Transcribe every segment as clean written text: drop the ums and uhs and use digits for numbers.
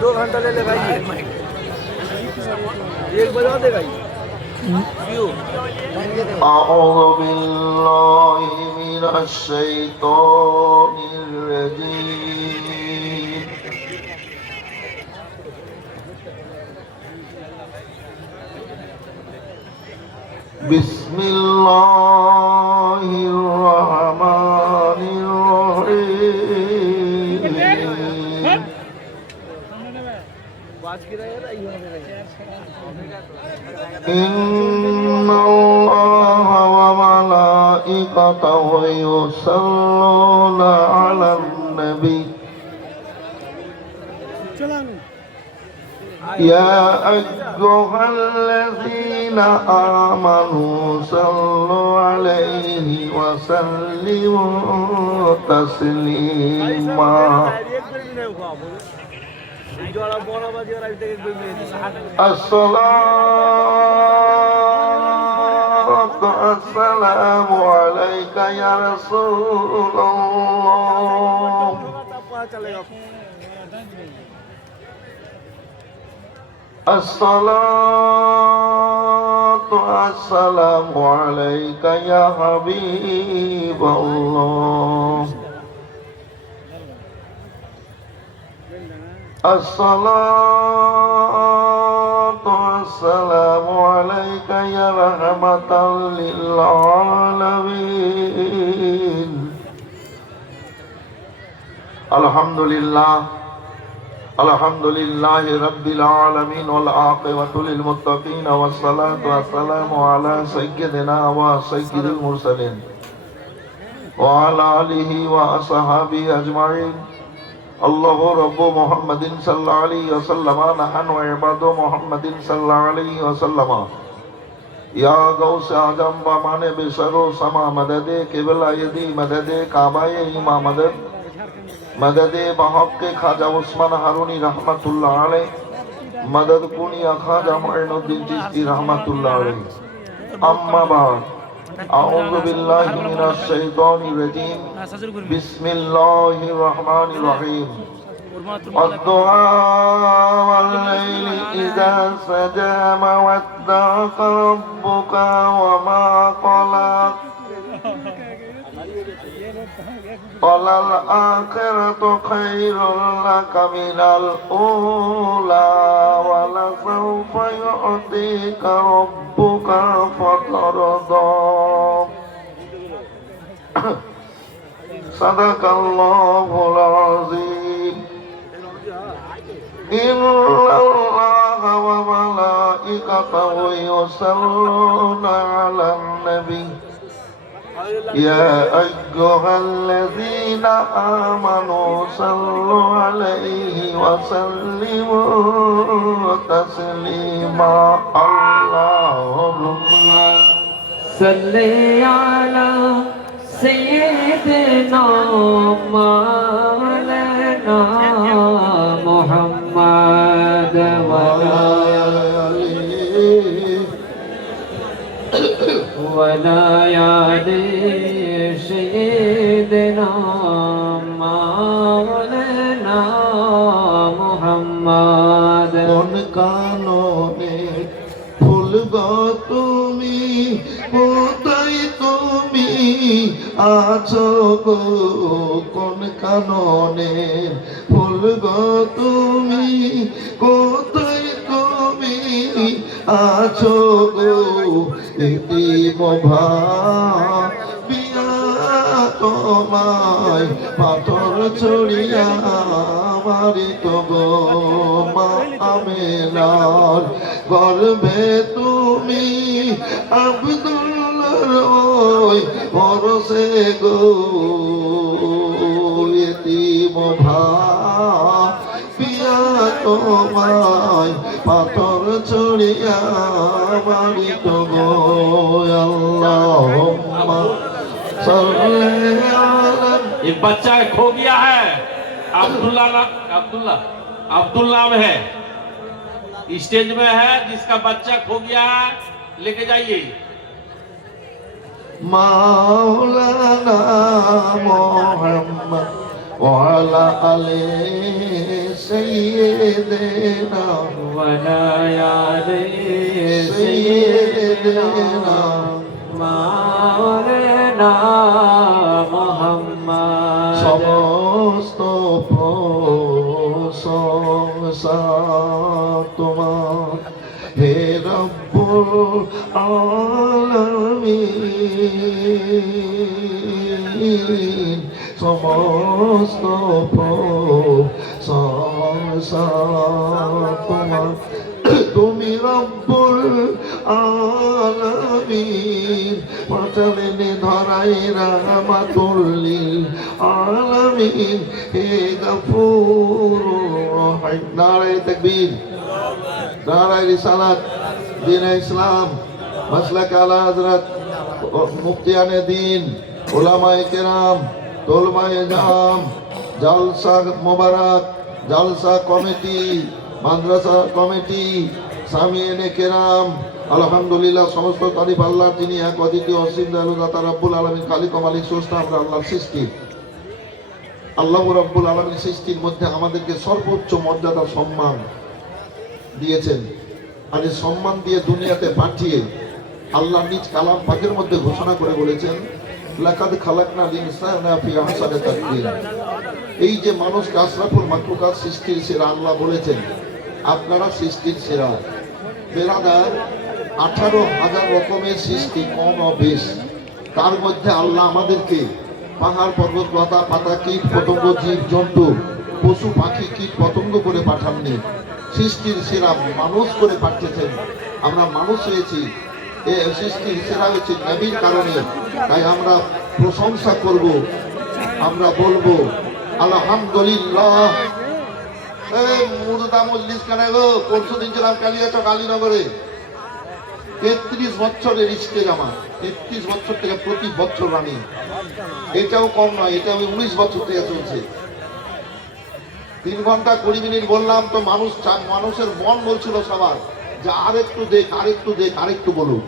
दो घंटा ले ले भाई, एक बजा दे भाई। أعوذ بالله من الشيطان الرجيم بسم الله الرحمن الرحيم إن الله وملائكته يصلون على النبي يا أيها الذين آمنوا صلوا عليه وسلموا تسليما السلام عليك يا رسول الله السلام عليك يا حبيب الله السلام عليك يا رحمة للعالمين الحمد لله رب العالمين والعاقبة للمتقين والصلاة والسلام على سيدنا وسيد المرسلين وعلى آله وأصحابه أجمعين الله رب محمد صلى الله عليه وسلم نحن عباد محمد صلى الله عليه وسلم يا غوث اعظم بمان بشر سما مدد قبلہ يدي مدد کعبہ امام مدد مدد بحق خواجہ عثمان ہارونی رحمت اللہ علیہ مدد کنیا خواجہ معین الدین چشتی رحمت اللہ علیہ اما بعد أعوذ بالله من الشيطان الرجيم بسم الله الرحمن الرحيم والضحى والليل إذا سجى ما ودعك ربك وما قلى وللآخرة خير لك من الأولى ولسوف يعطيك ربك فترضى صدق الله العظيم إن الله وملائكته يصلون على النبي يا أيها الذين آمنوا صلوا عليه وسلموا تسليما اللهم صل على سيدنا مولانا محمد ولا آل سيدنا مولانا محمد কোন কাননে ফুলগো তুমি কোথায় তুমি আছো গো কোন কাননে ফুলগো তুমি কোথায় তুমি আছো গো এতিম ভাবিয়া তোমায় পাথর ছড়িয়া মারিত গো মা আমেনার গর্ভে তুমি আব্দুল্লাহর ওই পরশে গো এতিম ভাবিয়া তোমায় পাথর ছড়িয়া মারিত গো আল্লাহুম্মা সাল্লি আলা एक बच्चा खो गया है अब्दुल्ला नाम है स्टेज में है जिसका बच्चा खो गया है लेके जाइए মাওলানা محمد وعلى آل سيدنا ونايا سيدنا مولانا محمد সমস্ত প্রশংসা তোমার হে রব্বুল আলামিন সমস্ত প্রশংসা তোমার তুমি রব্বুল আলামিন পাঠালেন ধরাই রাহমাতুল লিল আলামিন হে গফুরুর রহিম নারায়ে তাকবীর নারায়ে রিসালাত দ্বীন ইসলাম মাসলাক আলা হযরত মুফতিয়ানে দ্বীন উলামায়ে কেরাম তোলমায়ে জাম জলসা মোবারক জলসা কমিটি মাদ্রাসা কমিটি সামিয়ানে কেরাম আলহামদুলিল্লাহ সমস্ত তারিফ আল্লাহ যিনি এক অদ্বিতীয় অসীম দয়ালু দাতা রব্বুল আলামিন খালিক ও মালিক স্রষ্টা আমরা আল্লাহর সৃষ্টি আল্লাহ রব্বুল আলামিন সৃষ্টির মধ্যে আমাদেরকে সর্বোচ্চ মর্যাদা সম্মান দিয়েছেন আর এই সম্মান দিয়ে দুনিয়াতে পাঠিয়ে আল্লাহ নিজ কালাম পাকের মধ্যে ঘোষণা করে বলেছেন লাকাদ খালাকনাল ইনসানা ফি আহসানি তাকওয়িম এই যে মানুষকে আশরাফুল মাখলুকাত সৃষ্টির সেরা আল্লাহ বলেছেন আপনারা সৃষ্টির সেরা বেরাদার 18,000 রকমের সৃষ্টি কম ও বেশ তার মধ্যে আল্লাহ আমাদেরকে পাহাড় পর্বত লতা পাতা কীট পতঙ্গ জীব জন্তু পশু পাখি কীট পতঙ্গ করে পাঠাননি সৃষ্টির সেরা মানুষ করে পাঠিয়েছেন আমরা মানুষ হয়েছি এই সৃষ্টির সেরা হয়েছে নবীর কারণে তাই আমরা প্রশংসা করব আমরা বলবো আলহামদুলিল্লাহ মুর্দা মজলিস কানে গো পরশু দিন ছিলাম কালিয়াচক আলীনগরে 33 বছরের স্টেজ আমার 33 বছর থেকে প্রতি বছর আমি এটাও কম নয় এটা আমি 19 বছর থেকে চলছে 3 ঘন্টা 20 মিনিট বললাম তো মানুষের মন বলছিল সবার যে আরেকটু দেখ আরেকটু বলুন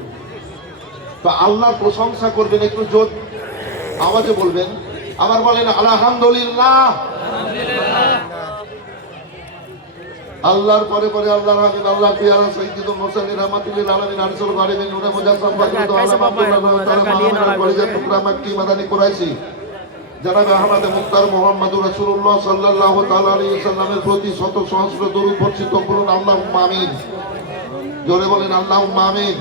তো আল্লাহর প্রশংসা করবেন একটু জোর আওয়াজে বলবেন আবার বলেন আলহামদুলিল্লাহ আল্লাহর পরে পরে আল্লাহর হাবিব আল্লাহ পিয়ারা সাইয়্যিদুল মুরসালিন রাহমাতুল লিল আলামিন আরসুল গালিবিন নূরে মুজাসসাম বাকরুত আলম আব্দুল্লাহ তাআলা মাহমুদ কলিজা টুকরা মক্কি মাদানী কুরাইশি জনাব আহমদ মুখতার মুহাম্মদুর রাসূলুল্লাহ সাল্লাল্লাহু তাআলা আলাইহি ওয়াসাল্লামের প্রতি শত সহস্র দরুদ বর্ষিত করুন আল্লাহুম্মা আমিন জোরে বলেন আল্লাহুম্মা আমিন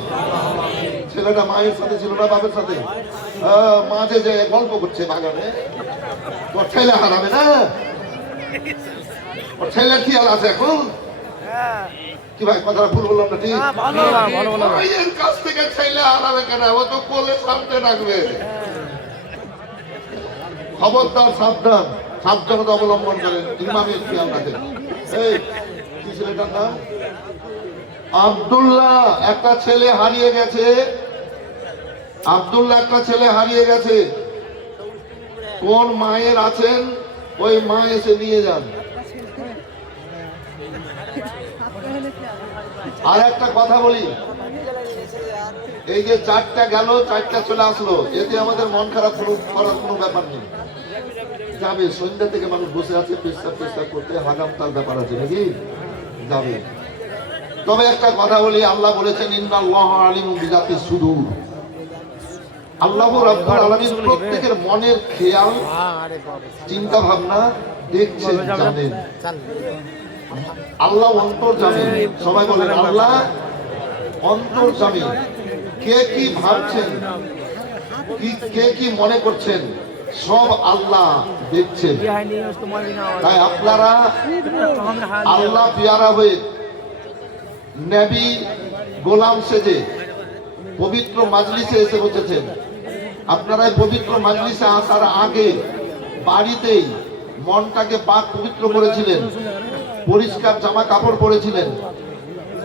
ছেলেটা মায়ের সাথে ছিল না বাবার সাথে মাঝে যে গল্প করছে বাগানে তো ছেলে হারাবে না ও ছেলে খেয়াল আছে এখন কি ভাই কথাটা ভুল বললাম না ঠিক মায়ের কাছ থেকে ছেলে হারাবে কেন ও তো কোলে সামনে রাখবে খবরদার সাবধানতা অবলম্বন করেন ইমামের খেয়াল রাখেন এই কি ছেলেটার নাম আব্দুল্লাহ একটা ছেলে হারিয়ে গেছে কোন মায়ের আছেন ওই মা এসে নিয়ে যান আর একটা কথা বলি এই যে 4টা গেল 4টা চলে আসলো এতে আমাদের মন খারাপ করার কোনো ব্যাপার নেই যাবে সন্ধ্যা থেকে মানুষ বসে আছে পেশাব করতে হাগাম তার ব্যাপার আছে নাকি যাবে তবে একটা কথা বলি আল্লাহ বলেছেন ইন্নাল্লাহু আলিমুম বিযাতিস সুদূর আল্লাহ রাব্বুল আলামিন প্রত্যেকের মনের খেয়াল চিন্তা ভাবনা দেখছেন জানেন আল্লাহ অন্তর্যামী সবাই বলেন আল্লাহ অন্তর্যামী কে কি ভাবছেন কে কি মনে করছেন সব আল্লাহ দেখছেন তাই আপনারা আল্লাহ পিয়ারা হয়ে নবী গোলাম সেজে পবিত্র মাজলিসে এসে বসেছেন আপনারা পবিত্র মাজলিসে আসার আগে বাড়িতেই মনটাকে পাক পবিত্র করেছিলেন পরিষ্কার জামা কাপড় পরেছিলেন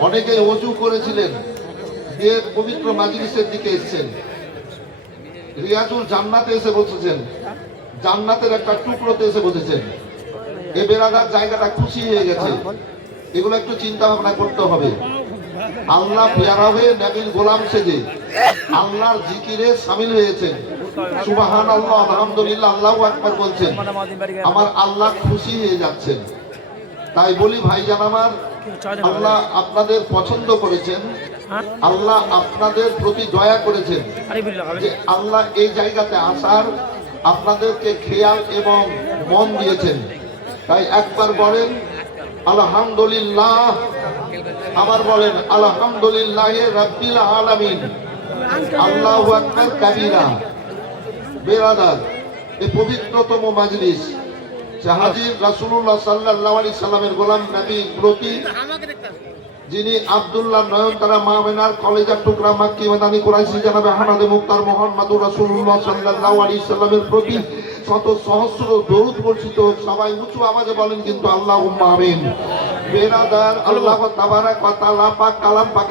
অনেকে ওযু করেছিলেন দিয়ে পবিত্র মাজলিসের দিকে এসেছেন রিয়াজুল জান্নাতে এসে বসেছেন জান্নাতের একটা টুকরোতে এসে বসেছেন এ বেরাদার জায়গাটা খুশি হয়ে গেছে এগুলো একটু চিন্তা ভাবনা করতে হবে আল্লাহ পিয়ারা হয়ে নবীর গোলাম সেজে আল্লাহর জিকিরে শামিল হয়েছেন সুবহানাল্লাহ, আলহামদুলিল্লাহ, আল্লাহু আকবার বলছেন, আমার আল্লাহ খুশি হয়ে যাচ্ছেন। তাই বলি ভাইজান আমার, আল্লাহ আপনাদের পছন্দ করেছেন, আল্লাহ আপনাদের প্রতি দয়া করেছেন যে আল্লাহ এই জায়গাতে আসার আপনাদেরকে খেয়াল এবং মন দিয়েছেন। তাই একবার বলেন আলহামদুলিল্লাহ, আবার বলেন আলহামদুলিল্লাহ রাব্বিল আলামিন, আল্লাহু আকবার কাবীরা। বেরাদার, এই পবিত্রতম মাজলিস হাজির রাসূলুল্লাহ সাল্লাল্লাহু আলাইহি সাল্লামের গোলাম নবী প্রতি, যিনি আব্দুল্লাহ নয়নতারা মাহমেনার কলেজার টুকরা মাক্কি মাদানী কুরাইশি জনাবে আহমদ মুখতার মুহাম্মদুর রাসূলুল্লাহ সাল্লাল্লাহু আলাইহি সাল্লামের প্রতি শত সহস্র দরুদ বর্ষিত হোক। সবাই উঁচু আওয়াজে বলেন কিন্তু আল্লাহুম্মা আমিন। বেরাদার, আল্লাহ তাবারাক ওয়া তাআলা পাক কালাম পাক